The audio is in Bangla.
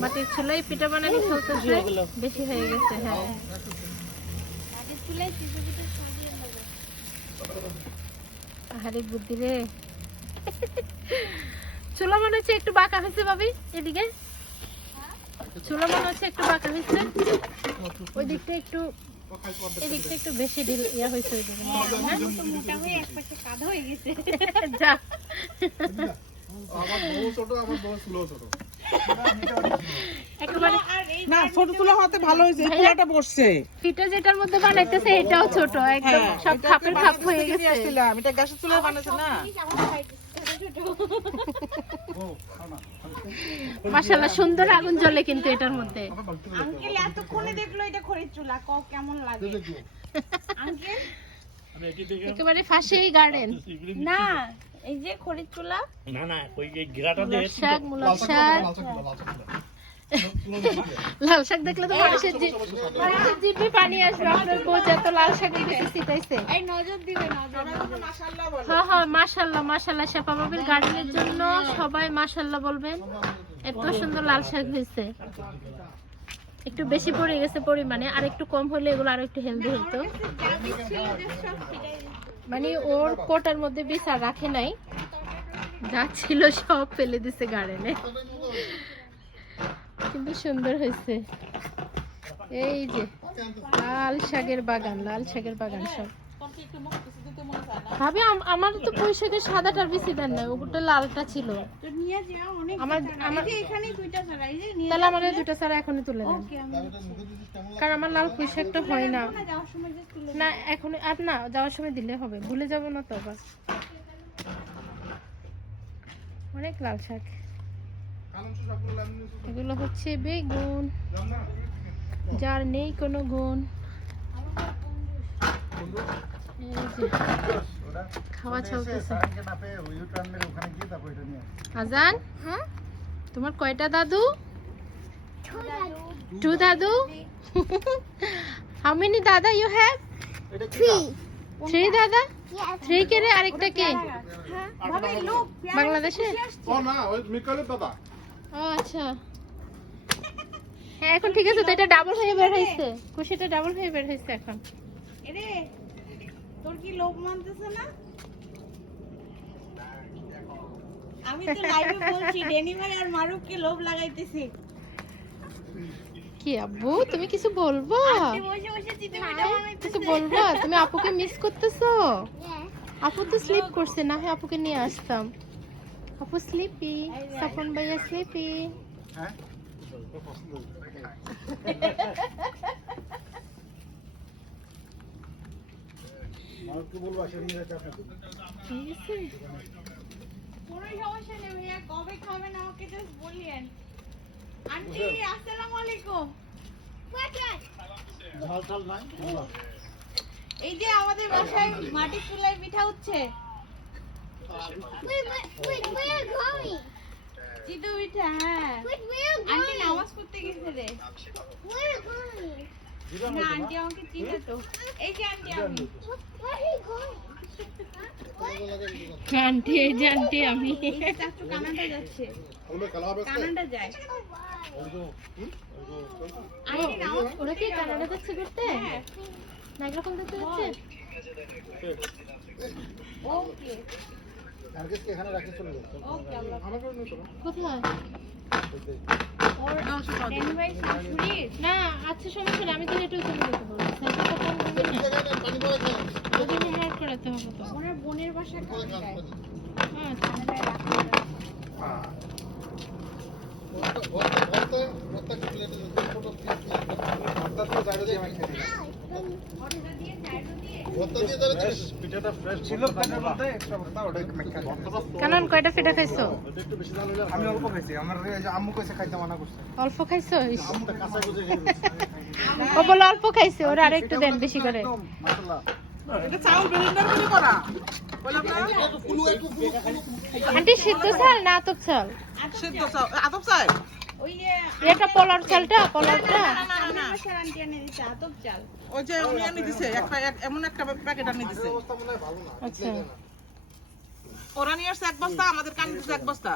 মাটির চুলাই পিঠা বানানি চলতেছে। বেশি হয়ে গেছে হ্যাঁ। আহারে বুদ্ধি রে। চুলা মনে হচ্ছে একটু বাঁকা হয়েছে ভাবি এদিকে। চুলা মনে হচ্ছে একটু বাঁকা হয়েছে। ওই দিকটা একটু এদিকটা একটু বেশি ঢিল ইয়া হয়েছে ওই দিকে মোটা হয়ে এক পাশে কাদা হয়ে গেছে। যা। আমার বউ ছোট আমার বউ ছিল ছোট। একেবারে আর এই না ছোট তুলা হতে ভালো হয়েছে তুলাটা বসছে। পিঠা যেটার মধ্যে বানাইতেছে এটাও ছোট একদম হ্যাঁ, সব খাপের খাপ হয়ে গেছে। আসছিলাম। এটা গ্যাসের চুলা বানাইছে না। মাশাআল্লাহ সুন্দর আগুন জ্বলে কিন্তু এটার মধ্যে। আঙ্কেল এতক্ষণে দেখল এটা খড়ির চুলা ক কেমন লাগে? আঙ্কেল? একেবারে ফাঁসেই গার্ডেন না এই যে খড়ির চুলা। না না ওই যে ঘিরাটা দিয়ে শাক মুলার শাক লাল শাক দেখলে তো মানুষের জি- মানুষের জিভে পানি আসবে আপনার যত লাল শাকের বেশি শীতাইছে এই নজর দিবে নজর। হ্যাঁ হ্যাঁ মাশাল্লাহ মাশাল্লাহ শেফা বাবির গার্ডেনের জন্য সবাই মাশাল্লাহ বলবেন। এত সুন্দর লাল শাক হয়েছে। একটু বেশি পড়ে গেছে পরিমাণে আর একটু কম হলে এগুলো আরও একটু হেলদি হতো মানে ওর কোটার মধ্যে বিচার রাখে নাই। যা ছিল সব ফেলে দিছে গার্ডেনে কিন্তু সুন্দর হয়েছে। এই যে, লাল শাকের বাগান, লাল শাকের বাগান সব। ভাবে আম- আমার তো শাকের সাদাটার বেশি দেন না ওটা লালটা ছিল। তো নিয়ে যাও অনেক আমার-। আমার- তাহলে আমাদের দুটো ছাড়া এখনই তুলে দেন। ওকে আমি দিচ্ছি। কারণ আমার লাল পুঁই হয় না। না যাওয়ার সময় যে তুলে না এখন আর না যাওয়ার সময় দিলে হবে। ভুলে যাব না তো আবার অনেক লাল শাক। এগুলো হচ্ছে বেগুন। যার নেই কোনো গুণ। খাওয়া চলতেছে। আজান? হ্যাঁ? তোমার কয়টা দাদু? টু দাদু? হাউ মেনি দাদা ইউ হ্যাভ থ্রি দাদা? থ্রি কে রে? আরেকটা কে? হ্যাঁ বাংলাদেশে? ও না ওই মিকালের দাদা। ও আচ্ছা। হ্যাঁ এখন ঠিক আছে তো এটা ডাবল হয়ে বের হয়েছে। খুশিটা ডাবল হয়ে বের হয়েছে এখন। এরে তোর কি লোভ মানতেছে না? আমি তো লাইভে বলছি ডেনি ভাই আর মারুফকে লোভ লাগাইতেছি। কি আব্বু তুমি কিছু বলব? কিছু বলব? তুমি আপুকে মিস করতেছো? আপু তো স্লিপ করছে না হয় আপুকে নিয়ে আসতাম। আপু স্লিপি সাফন ভাইয়া স্লিপি হ্যাঁ? মারুফকে বলব আসে নিয়ে যাচ্ছে আপনাকে। ঠিক আছে কোনো সমস্যা নেই ভাইয়া কবে খাবেন আমাকে জাস্ট বলিয়েন আন্টি আসসালামু আলাইকুম। ঝাল ঝাল নাই? এই যে আমাদের বাসায় মাটির চুলায় পিঠা হচ্ছে। চিতু পিঠা হ্যাঁ। আন্টি নামাজ পড়তে গেছে রে। না আন্টি আমাকে চিনে তো। এই যে আন্টি আমি। আন্টি এই যে আন্টি আমি। চাচু কানাডা যাচ্ছে। ওগুলো খেলা হবে কানাডা যায়। আন্টি নামাজ ওরা কি কানাডা যাচ্ছে ঘুরতে হ্যাঁ। নাইগ্রা যাচ্ছে? ওকে। নার্গিসকে এখানে রাখি চলে যাচ্ছে ওকে আল্লাহ আমাকে নিয়ে চলো। কোথায়? ওর না আচ্ছা সমস্যা নেই আমি তাহলে এটা চলে যেতে পারব। করাতে হবে তো। ওনার বোনের বাসা আচ্ছা কানাডায় রাখা পিঠাটা ফ্রেশ ছিল পেটের মধ্যে একটা বস্তা ওটা কানন কয়টা ফিটা খাইছো? আমি অল্প খাইছি আমার এই আম্মু কইছে খাইতে মানা করছে। অল্প খাইছো? ও বলে অল্প ওরা আর একটু দেন বেশি করে। আন্টি সিদ্ধ চাল না আতপ চাল? সিদ্ধ চাউল আতপ যে এটা পলার চালটা পলারটা ওই যে উনি দিছে একটা এমন একটা প্যাকেট আনি দিছে অবস্থা মনে হয় ভালো না আচ্ছা ওরা নিয়ে আসছে এক বস্তা আমাদের কানি দিছে এক বস্তা